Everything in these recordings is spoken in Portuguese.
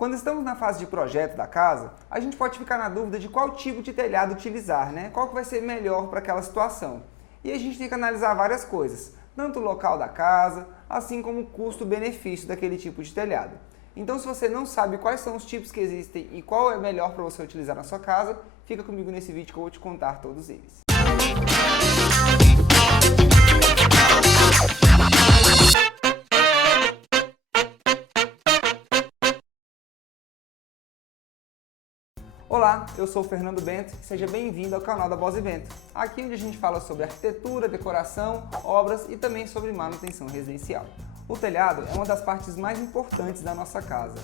Quando estamos na fase de projeto da casa, a gente pode ficar na dúvida de qual tipo de telhado utilizar, né? Qual que vai ser melhor para aquela situação. E a gente tem que analisar várias coisas, tanto o local da casa, assim como o custo-benefício daquele tipo de telhado. Então, se você não sabe quais são os tipos que existem e qual é melhor para você utilizar na sua casa, fica comigo nesse vídeo que eu vou te contar todos eles. Olá, eu sou o Fernando Bento e seja bem-vindo ao canal da Boss Bento. Aqui onde a gente fala sobre arquitetura, decoração, obras e também sobre manutenção residencial. O telhado é uma das partes mais importantes da nossa casa.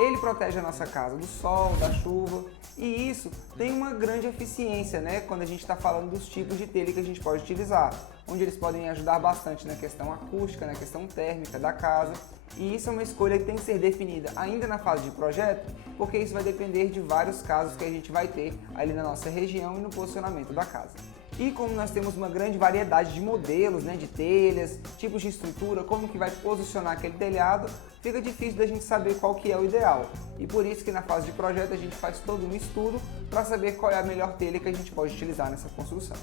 Ele protege a nossa casa do sol, da chuva e isso tem uma grande eficiência, né, quando a gente está falando dos tipos de telha que a gente pode utilizar, onde eles podem ajudar bastante na questão acústica, na questão térmica da casa. E isso é uma escolha que tem que ser definida ainda na fase de projeto, porque isso vai depender de vários casos que a gente vai ter ali na nossa região e no posicionamento da casa. E como nós temos uma grande variedade de modelos, né, de telhas, tipos de estrutura, como que vai posicionar aquele telhado, fica difícil da gente saber qual que é o ideal. E por isso que na fase de projeto a gente faz todo um estudo para saber qual é a melhor telha que a gente pode utilizar nessa construção.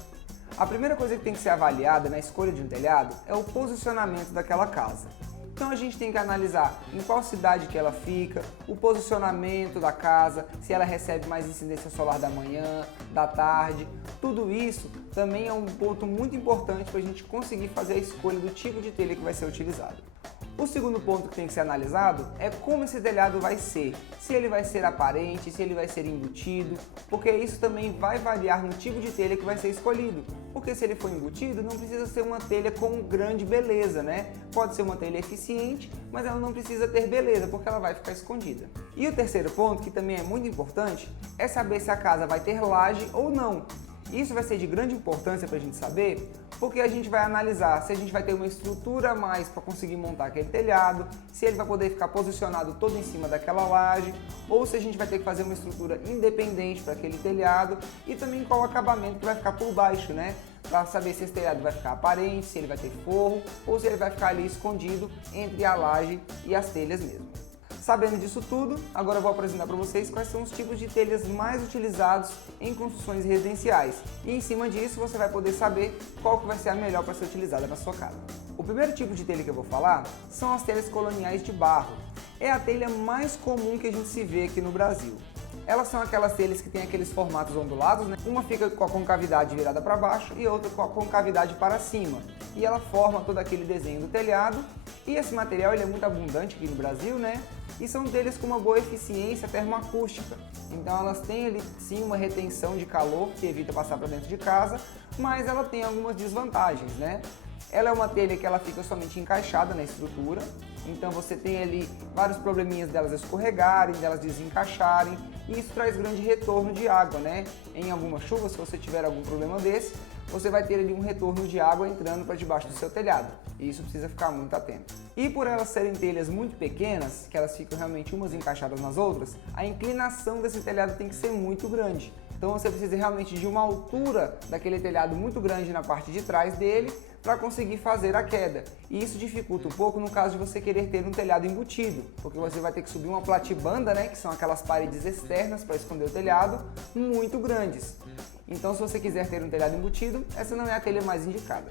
A primeira coisa que tem que ser avaliada na escolha de um telhado é o posicionamento daquela casa. Então a gente tem que analisar em qual cidade que ela fica, o posicionamento da casa, se ela recebe mais incidência solar da manhã, da tarde. Tudo isso também é um ponto muito importante para a gente conseguir fazer a escolha do tipo de telha que vai ser utilizado. O segundo ponto que tem que ser analisado é como esse telhado vai ser, se ele vai ser aparente, se ele vai ser embutido, porque isso também vai variar no tipo de telha que vai ser escolhido, porque se ele for embutido não precisa ser uma telha com grande beleza, né? Pode ser uma telha eficiente, mas ela não precisa ter beleza, porque ela vai ficar escondida. E o terceiro ponto, que também é muito importante, é saber se a casa vai ter laje ou não. Isso vai ser de grande importância para a gente saber, porque a gente vai analisar se a gente vai ter uma estrutura a mais para conseguir montar aquele telhado, se ele vai poder ficar posicionado todo em cima daquela laje, ou se a gente vai ter que fazer uma estrutura independente para aquele telhado e também qual o acabamento que vai ficar por baixo, né? Para saber se esse telhado vai ficar aparente, se ele vai ter forro ou se ele vai ficar ali escondido entre a laje e as telhas mesmo. Sabendo disso tudo, agora eu vou apresentar para vocês quais são os tipos de telhas mais utilizados em construções residenciais. E em cima disso você vai poder saber qual que vai ser a melhor para ser utilizada na sua casa. O primeiro tipo de telha que eu vou falar são as telhas coloniais de barro. É a telha mais comum que a gente se vê aqui no Brasil. Elas são aquelas telhas que têm aqueles formatos ondulados, né? Uma fica com a concavidade virada para baixo e outra com a concavidade para cima. E ela forma todo aquele desenho do telhado. E esse material ele é muito abundante aqui no Brasil, né? E são telhas com uma boa eficiência termoacústica. Então elas têm ali sim uma retenção de calor que evita passar para dentro de casa, mas ela tem algumas desvantagens, né? Ela é uma telha que ela fica somente encaixada na estrutura, então você tem ali vários probleminhas delas escorregarem, delas desencaixarem, e isso traz grande retorno de água, né? Em alguma chuva, se você tiver algum problema desse, você vai ter ali um retorno de água entrando para debaixo do seu telhado, e isso precisa ficar muito atento. E por elas serem telhas muito pequenas, que elas ficam realmente umas encaixadas nas outras, a inclinação desse telhado tem que ser muito grande. Então você precisa realmente de uma altura daquele telhado muito grande na parte de trás dele para conseguir fazer a queda. E isso dificulta um pouco no caso de você querer ter um telhado embutido, porque você vai ter que subir uma platibanda, né, que são aquelas paredes externas para esconder o telhado, muito grandes. Então se você quiser ter um telhado embutido, essa não é a telha mais indicada.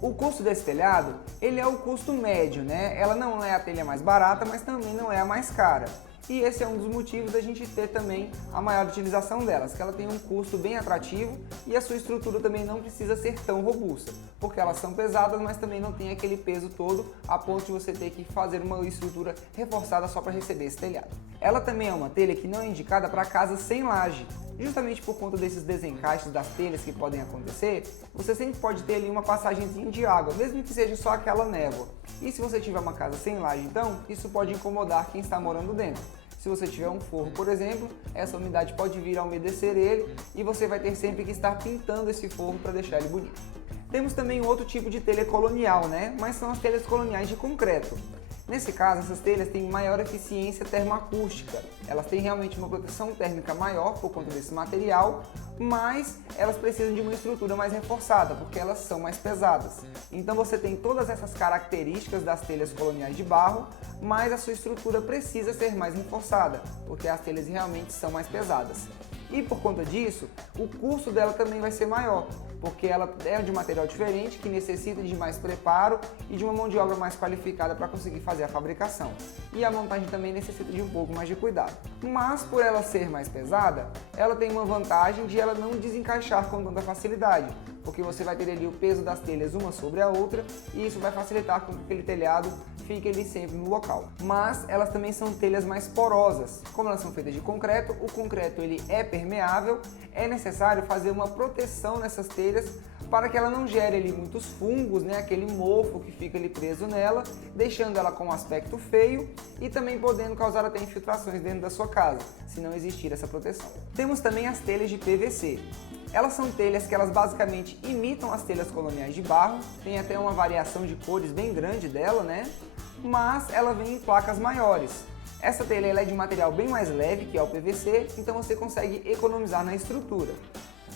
O custo desse telhado, ele é o custo médio, né? Ela não é a telha mais barata, mas também não é a mais cara. E esse é um dos motivos da gente ter também a maior utilização delas, que ela tem um custo bem atrativo e a sua estrutura também não precisa ser tão robusta, porque elas são pesadas, mas também não tem aquele peso todo a ponto de você ter que fazer uma estrutura reforçada só para receber esse telhado. Ela também é uma telha que não é indicada para casas sem laje. Justamente por conta desses desencaixes das telhas que podem acontecer, você sempre pode ter ali uma passagenzinha de água, mesmo que seja só aquela névoa. E se você tiver uma casa sem laje, então, isso pode incomodar quem está morando dentro. Se você tiver um forro, por exemplo, essa umidade pode vir a umedecer ele e você vai ter sempre que estar pintando esse forro para deixar ele bonito. Temos também outro tipo de telha colonial, né? Mas são as telhas coloniais de concreto. Nesse caso, essas telhas têm maior eficiência termoacústica. Elas têm realmente uma proteção térmica maior por conta desse material, mas elas precisam de uma estrutura mais reforçada, porque elas são mais pesadas. Então você tem todas essas características das telhas coloniais de barro, mas a sua estrutura precisa ser mais reforçada, porque as telhas realmente são mais pesadas. E por conta disso, o custo dela também vai ser maior, porque ela é de um material diferente, que necessita de mais preparo e de uma mão de obra mais qualificada para conseguir fazer a fabricação. E a montagem também necessita de um pouco mais de cuidado. Mas por ela ser mais pesada, ela tem uma vantagem de ela não desencaixar com tanta facilidade, porque você vai ter ali o peso das telhas uma sobre a outra e isso vai facilitar com que aquele telhado fique ali sempre no local. Mas elas também são telhas mais porosas. Como elas são feitas de concreto, o concreto ele é permeável, é necessário fazer uma proteção nessas telhas para que ela não gere ali muitos fungos, né, aquele mofo que fica ali preso nela, deixando ela com um aspecto feio e também podendo causar até infiltrações dentro da sua casa, se não existir essa proteção. Temos também as telhas de PVC. Elas são telhas que elas basicamente imitam as telhas coloniais de barro, tem até uma variação de cores bem grande dela, né? Mas ela vem em placas maiores. Essa telha ela é de um material bem mais leve, que é o PVC, então você consegue economizar na estrutura.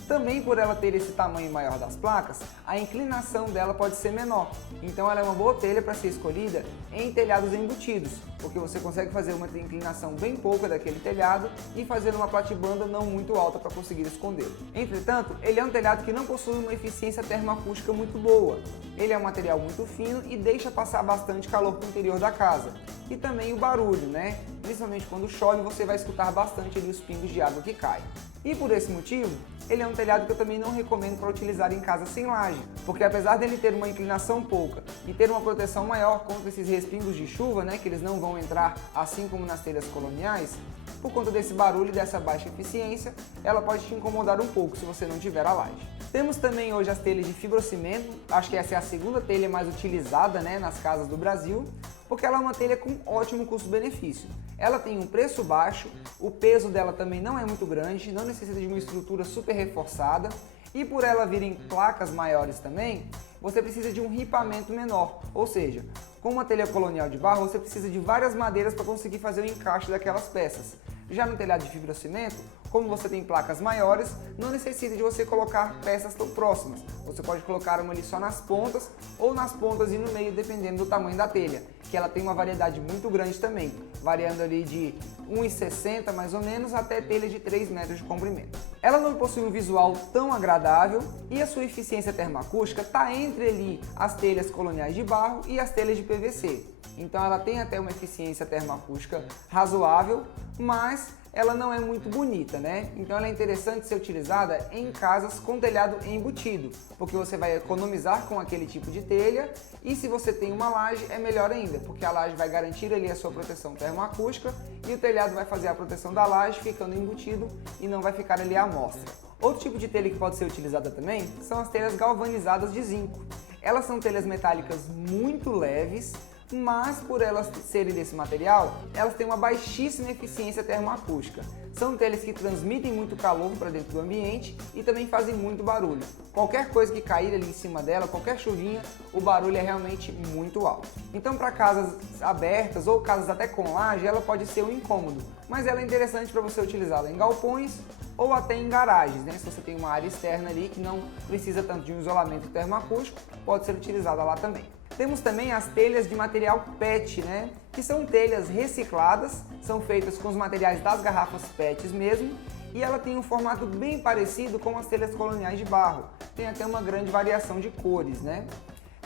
Também por ela ter esse tamanho maior das placas, a inclinação dela pode ser menor. Então ela é uma boa telha para ser escolhida em telhados embutidos, porque você consegue fazer uma inclinação bem pouca daquele telhado e fazer uma platibanda não muito alta para conseguir escondê-lo. Entretanto, ele é um telhado que não possui uma eficiência termoacústica muito boa. Ele é um material muito fino e deixa passar bastante calor para o interior da casa. E também o barulho, né? Principalmente quando chove, você vai escutar bastante ali os pingos de água que caem. E por esse motivo, ele é um telhado que eu também não recomendo para utilizar em casa sem laje, porque apesar dele ter uma inclinação pouca e ter uma proteção maior contra esses respingos de chuva, né, que eles não vão entrar assim como nas telhas coloniais, por conta desse barulho e dessa baixa eficiência, ela pode te incomodar um pouco se você não tiver a laje. Temos também hoje as telhas de fibrocimento, acho que essa é a segunda telha mais utilizada, né, nas casas do Brasil, porque ela é uma telha com ótimo custo-benefício. Ela tem um preço baixo, o peso dela também não é muito grande, não necessita de uma estrutura super reforçada e por ela vir em placas maiores também, você precisa de um ripamento menor, ou seja, com uma telha colonial de barro você precisa de várias madeiras para conseguir fazer o encaixe daquelas peças. Já no telhado de fibrocimento, como você tem placas maiores, não necessita de você colocar peças tão próximas. Você pode colocar uma ali só nas pontas ou nas pontas e no meio, dependendo do tamanho da telha, que ela tem uma variedade muito grande também, variando ali de 1,60 mais ou menos até telha de 3 metros de comprimento. Ela não possui um visual tão agradável e a sua eficiência termoacústica está entre ali as telhas coloniais de barro e as telhas de PVC. Então ela tem até uma eficiência termoacústica razoável, mas ela não é muito bonita, né? Então ela é interessante ser utilizada em casas com telhado embutido, porque você vai economizar com aquele tipo de telha e se você tem uma laje é melhor ainda, porque a laje vai garantir ali a sua proteção termoacústica e o telhado vai fazer a proteção da laje ficando embutido e não vai ficar ali à mostra. Outro tipo de telha que pode ser utilizada também são as telhas galvanizadas de zinco. Elas são telhas metálicas muito leves, mas por elas serem desse material, elas têm uma baixíssima eficiência termoacústica. São telhas que transmitem muito calor para dentro do ambiente e também fazem muito barulho. Qualquer coisa que cair ali em cima dela, qualquer chuvinha, o barulho é realmente muito alto. Então para casas abertas ou casas até com laje, ela pode ser um incômodo, mas ela é interessante para você utilizá-la em galpões ou até em garagens, né? Se você tem uma área externa ali que não precisa tanto de um isolamento termoacústico, pode ser utilizada lá também. Temos também as telhas de material PET, né? Que são telhas recicladas, são feitas com os materiais das garrafas PETs mesmo, e ela tem um formato bem parecido com as telhas coloniais de barro. Tem até uma grande variação de cores, né?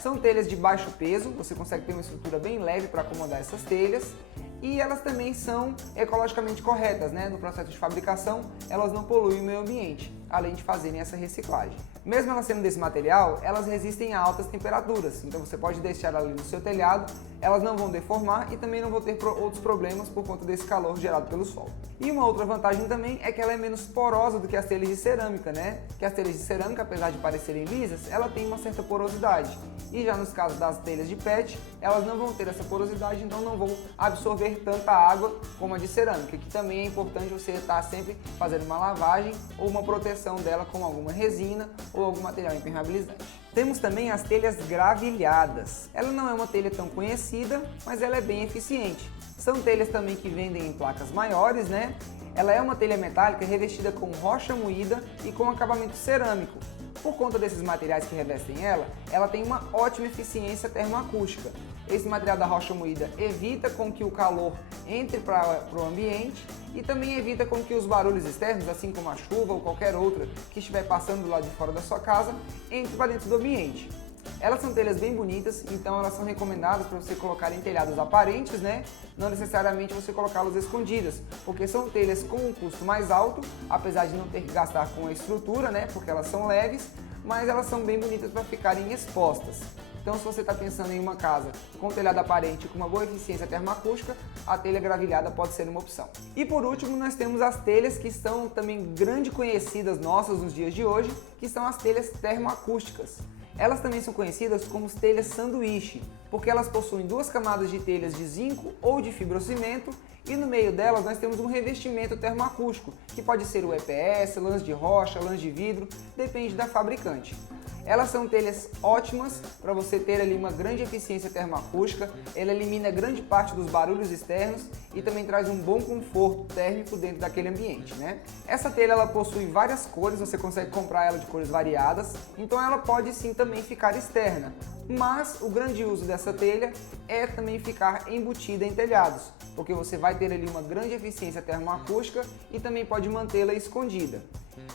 São telhas de baixo peso, você consegue ter uma estrutura bem leve para acomodar essas telhas, e elas também são ecologicamente corretas, né? No processo de fabricação, elas não poluem o meio ambiente, além de fazerem essa reciclagem. Mesmo elas sendo desse material, elas resistem a altas temperaturas, então você pode deixar ali no seu telhado, elas não vão deformar e também não vão ter outros problemas por conta desse calor gerado pelo sol. E uma outra vantagem também é que ela é menos porosa do que as telhas de cerâmica, né? Que as telhas de cerâmica, apesar de parecerem lisas, ela tem uma certa porosidade. E já nos casos das telhas de PET, elas não vão ter essa porosidade, então não vão absorver tanta água como a de cerâmica, que também é importante você estar sempre fazendo uma lavagem ou uma proteção dela com alguma resina ou algum material impermeabilizante. Temos também as telhas gravilhadas. Ela não é uma telha tão conhecida, mas ela é bem eficiente. São telhas também que vendem em placas maiores, né? Ela é uma telha metálica revestida com rocha moída e com acabamento cerâmico. Por conta desses materiais que revestem ela tem uma ótima eficiência termoacústica. Esse material da rocha moída evita com que o calor entre para o ambiente e também evita com que os barulhos externos, assim como a chuva ou qualquer outra que estiver passando do lado de fora da sua casa, entre para dentro do ambiente. Elas são telhas bem bonitas, então elas são recomendadas para você colocar em telhados aparentes, né? Não necessariamente você colocá-las escondidas, porque são telhas com um custo mais alto, apesar de não ter que gastar com a estrutura, né? Porque elas são leves, mas elas são bem bonitas para ficarem expostas. Então, se você está pensando em uma casa com telhado aparente com uma boa eficiência termoacústica, a telha gravilhada pode ser uma opção. E por último, nós temos as telhas que são também grande conhecidas nossas nos dias de hoje, que são as telhas termoacústicas. Elas também são conhecidas como telhas sanduíche, porque elas possuem duas camadas de telhas de zinco ou de fibrocimento e no meio delas nós temos um revestimento termoacústico, que pode ser o EPS, lãs de rocha, lãs de vidro, depende da fabricante. Elas são telhas ótimas para você ter ali uma grande eficiência termoacústica, ela elimina grande parte dos barulhos externos e também traz um bom conforto térmico dentro daquele ambiente, né? Essa telha ela possui várias cores, você consegue comprar ela de cores variadas, então ela pode sim também ficar externa. Mas o grande uso dessa telha é também ficar embutida em telhados, porque você vai ter ali uma grande eficiência termoacústica e também pode mantê-la escondida.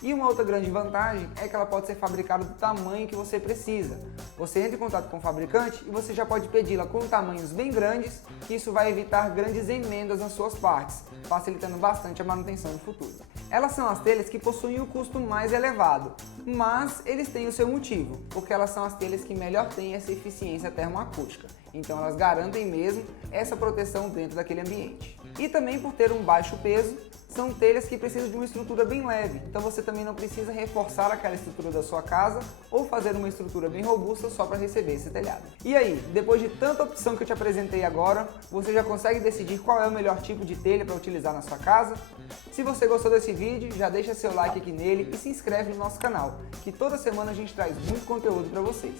E uma outra grande vantagem é que ela pode ser fabricada do tamanho que você precisa. Você entra em contato com o fabricante e você já pode pedi-la com tamanhos bem grandes, que isso vai evitar grandes emendas nas suas partes, facilitando bastante a manutenção no futuro. Elas são as telhas que possuem o custo mais elevado, mas eles têm o seu motivo, porque elas são as telhas que melhor têm essa eficiência termoacústica. Então elas garantem mesmo essa proteção dentro daquele ambiente. E também por ter um baixo peso, são telhas que precisam de uma estrutura bem leve, então você também não precisa reforçar aquela estrutura da sua casa ou fazer uma estrutura bem robusta só para receber esse telhado. E aí, depois de tanta opção que eu te apresentei agora, você já consegue decidir qual é o melhor tipo de telha para utilizar na sua casa? Se você gostou desse vídeo, já deixa seu like aqui nele e se inscreve no nosso canal, que toda semana a gente traz muito conteúdo para vocês.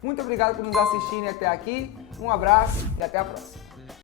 Muito obrigado por nos assistirem até aqui, um abraço e até a próxima.